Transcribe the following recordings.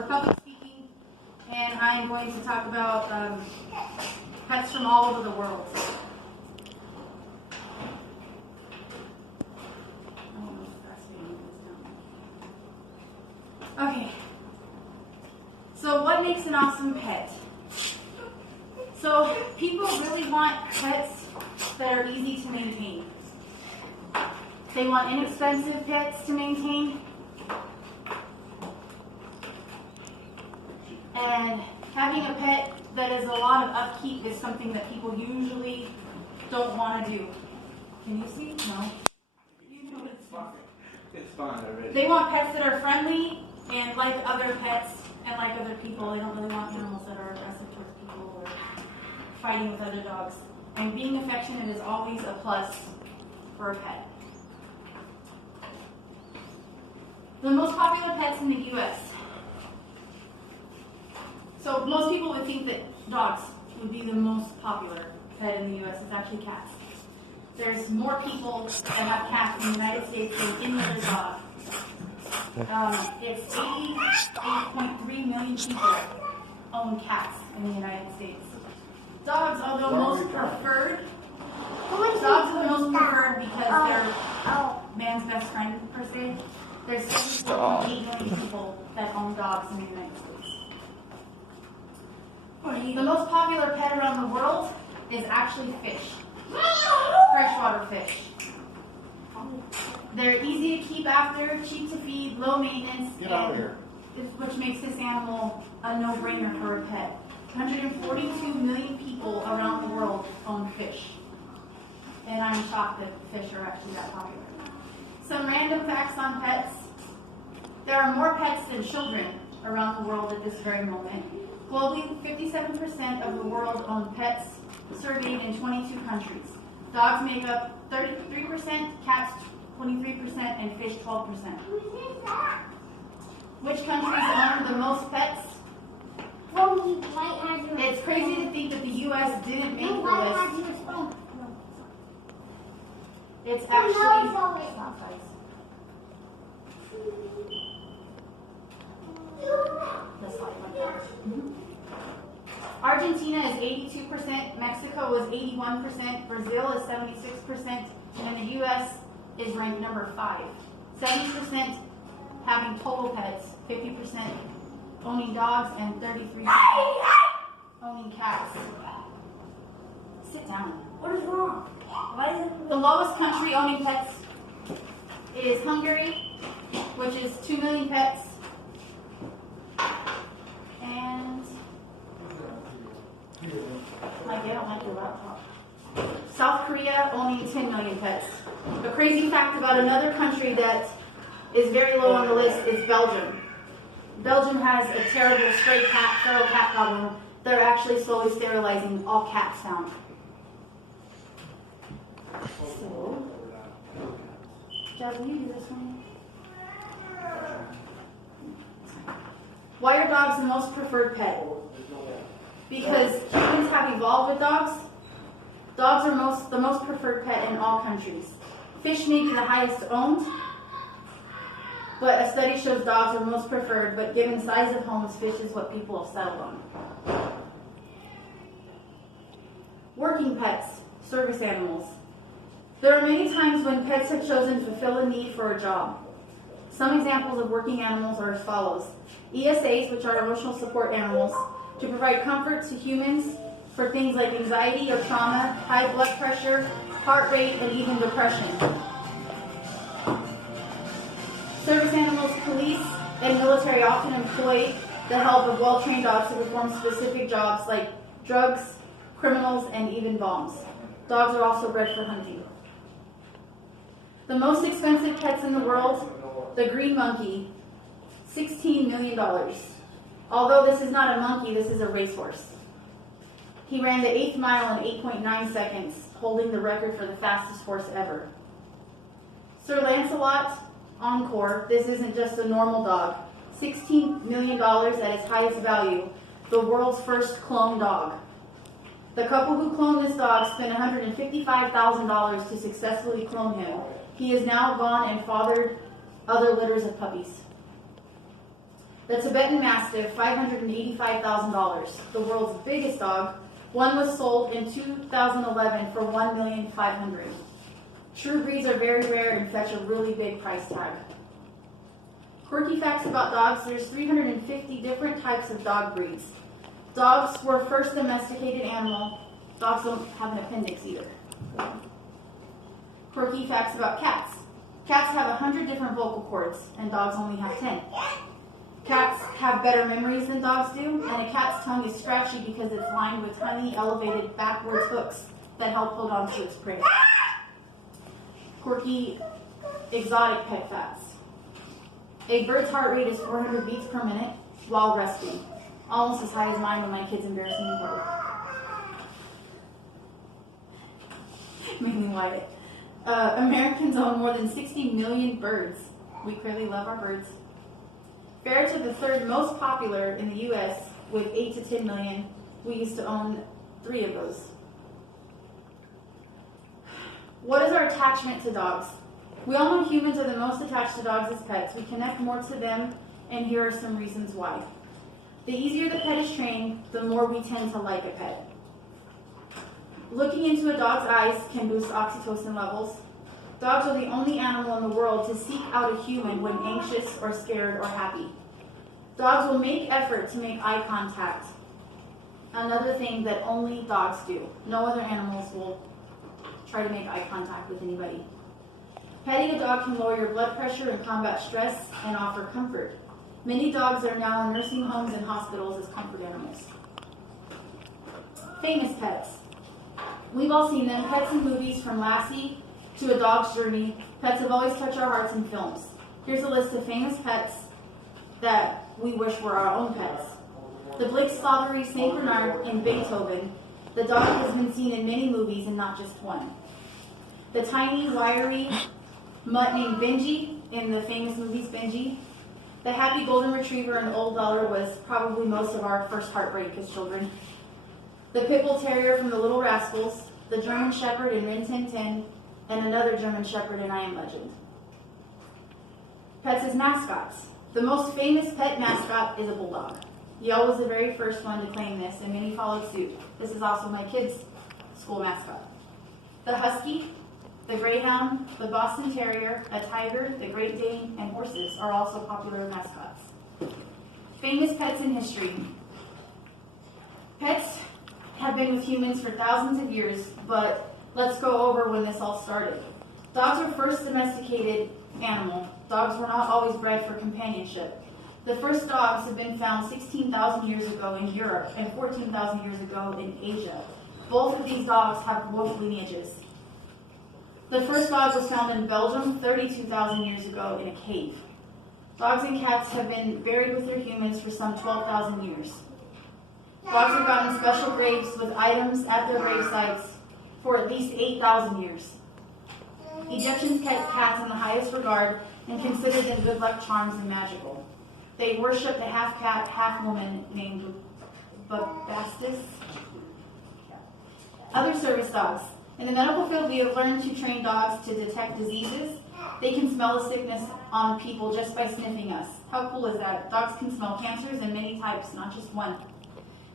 for public speaking, and I am going to talk about pets from all over the world. Okay, so what makes an awesome pet? So people really want pets that are easy to maintain. They want inexpensive pets to maintain. And having a pet that is a lot of upkeep is something that people usually don't want to do. Can you see? No. You know It's fine already. They want pets that are friendly and like other pets and like other people. They don't really want animals that are aggressive towards people or fighting with other dogs. And being affectionate is always a plus for a pet. The most popular pets in the U.S. So most people would think that dogs would be the most popular pet in the U.S. It's actually cats. There's more people that have cats in the United States than any other dog. It's 88.3 million people own cats in the United States. Dogs are the most preferred. Dogs are the most preferred because they're man's best friend, per se. There's 74.8 million people that own dogs in the United States. The most popular pet around the world is actually fish. Freshwater fish. They're easy to keep after, cheap to feed, low maintenance, which makes this animal a no-brainer for a pet. 142 million people around the world own fish. And I'm shocked that fish are actually that popular. Some random facts on pets. There are more pets than children around the world at this very moment. Globally, 57% of the world own pets, surveyed in 22 countries. Dogs make up 33%, cats 23%, and fish 12%. Which countries own the most pets? It's crazy to think that the U.S. didn't make the list. It's actually Argentina is 82%, Mexico is 81%, Brazil is 76%, and the U.S. is ranked number 5. 70% having total pets, 50% owning dogs, and 33% owning cats. Sit down. What is wrong? Why is it? The lowest country owning pets is Hungary, which is 2 million pets. And I don't like your laptop. South Korea owning 10 million pets. A crazy fact about another country that is very low on the list is Belgium. Belgium has a terrible feral cat problem. They're actually slowly sterilizing all cats found. So, Jazz, will you do this one? Why are dogs the most preferred pet? Because humans have evolved with dogs. Dogs are the most preferred pet in all countries. Fish may be the highest owned, but a study shows dogs are most preferred, but given size of homes, fish is what people have settled on. Working pets, service animals. There are many times when pets have chosen to fulfill a need for a job. Some examples of working animals are as follows. ESAs, which are emotional support animals, to provide comfort to humans for things like anxiety or trauma, high blood pressure, heart rate, and even depression. Service animals, police, and military often employ the help of well-trained dogs to perform specific jobs like drugs, criminals, and even bombs. Dogs are also bred for hunting. The most expensive pets in the world, the green monkey, $16 million. Although this is not a monkey, this is a racehorse. He ran the 8th mile in 8.9 seconds, holding the record for the fastest horse ever. Sir Lancelot Encore, this isn't just a normal dog. $16 million at its highest value, the world's first clone dog. The couple who cloned this dog spent $155,000 to successfully clone him. He is now gone and fathered other litters of puppies. The Tibetan Mastiff, $585,000. The world's biggest dog. One was sold in 2011 for $1,500,000. True breeds are very rare and fetch a really big price tag. Quirky facts about dogs: there's 350 different types of dog breeds. Dogs were first domesticated animal. Dogs don't have an appendix either. Quirky facts about cats. Cats have 100 different vocal cords, and dogs only have 10. Cats have better memories than dogs do, and a cat's tongue is scratchy because it's lined with tiny, elevated backwards hooks that help hold on to its prey. Quirky, exotic pet facts. A bird's heart rate is 400 beats per minute while resting, almost as high as mine when my kids embarrass me in public. Mainly Wyatt. Americans own more than 60 million birds. We clearly love our birds. Ferrets are the third most popular in the U.S. with 8 to 10 million. We used to own 3 of those. What is our attachment to dogs? We all know humans are the most attached to dogs as pets. We connect more to them, and here are some reasons why. The easier the pet is trained, the more we tend to like a pet. Looking into a dog's eyes can boost oxytocin levels. Dogs are the only animal in the world to seek out a human when anxious or scared or happy. Dogs will make effort to make eye contact. Another thing that only dogs do. No other animals will try to make eye contact with anybody. Petting a dog can lower your blood pressure and combat stress and offer comfort. Many dogs are now in nursing homes and hospitals as comfort animals. Famous pets. We've all seen them. Pets in movies, from Lassie to A Dog's Journey. Pets have always touched our hearts in films. Here's a list of famous pets that we wish were our own pets. The Blake Strawberry St. Bernard in Beethoven. The dog has been seen in many movies and not just one. The tiny, wiry mutt named Benji in the famous movies Benji. The happy golden retriever in Old Dollar was probably most of our first heartbreak as children. The pit bull terrier from The Little Rascals. The German shepherd in Rin Tin Tin. And another German shepherd in I Am Legend. Pets as mascots. The most famous pet mascot is a bulldog. Yale was the very first one to claim this, and many followed suit. This is also my kids' school mascot. The husky, the greyhound, the Boston terrier, a tiger, the Great Dane, and horses are also popular mascots. Famous pets in history. Pets have been with humans for thousands of years, but let's go over when this all started. Dogs were first domesticated animal. Dogs were not always bred for companionship. The first dogs have been found 16,000 years ago in Europe and 14,000 years ago in Asia. Both of these dogs have both lineages. The first dog was found in Belgium 32,000 years ago in a cave. Dogs and cats have been buried with their humans for some 12,000 years. Dogs have gotten special graves with items at their grave sites for at least 8,000 years. Egyptians kept cats in the highest regard and considered them good luck charms and magical. They worshipped a half-cat, half-woman named Bubastis. Other service dogs. In the medical field, we have learned to train dogs to detect diseases. They can smell the sickness on people just by sniffing us. How cool is that? Dogs can smell cancers in many types, not just one.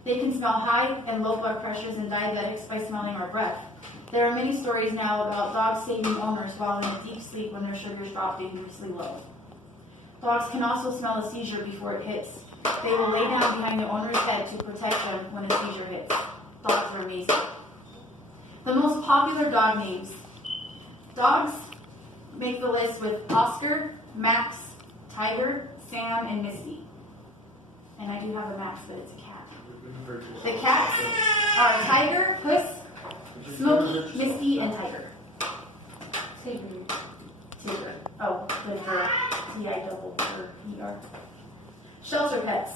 They can smell high and low blood pressures and diabetics by smelling our breath. There are many stories now about dogs saving owners while in a deep sleep when their sugars drop dangerously low. Dogs can also smell a seizure before it hits. They will lay down behind the owner's head to protect them when a seizure hits. Dogs are amazing. The most popular dog names. Dogs make the list with Oscar, Max, Tiger, Sam, and Misty. And I do have a Max, but it's a cat. The cats are Tiger, Puss, Smokey, Misty, and Tiger. Tigger. Oh, the girl. T-I-double-E-R. Shelter pets.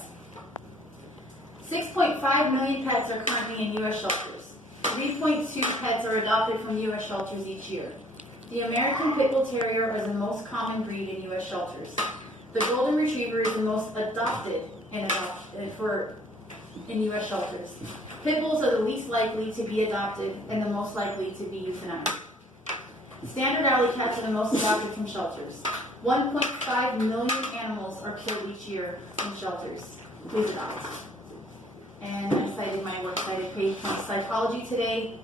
6.5 million pets are currently in U.S. shelters. 3.2 pets are adopted from U.S. shelters each year. The American Pit Bull Terrier is the most common breed in U.S. shelters. The Golden Retriever is the most adopted in U.S. shelters. Pit Bulls are the least likely to be adopted and the most likely to be euthanized. Standard alley cats are the most adopted from shelters. 1.5 million animals are killed each year in shelters. Please adopt. And I cited my works cited page from Psychology Today,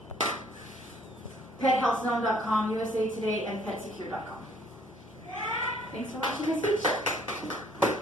PetHealthZone.com, USA Today, and PetSecure.com. Thanks for watching my speech.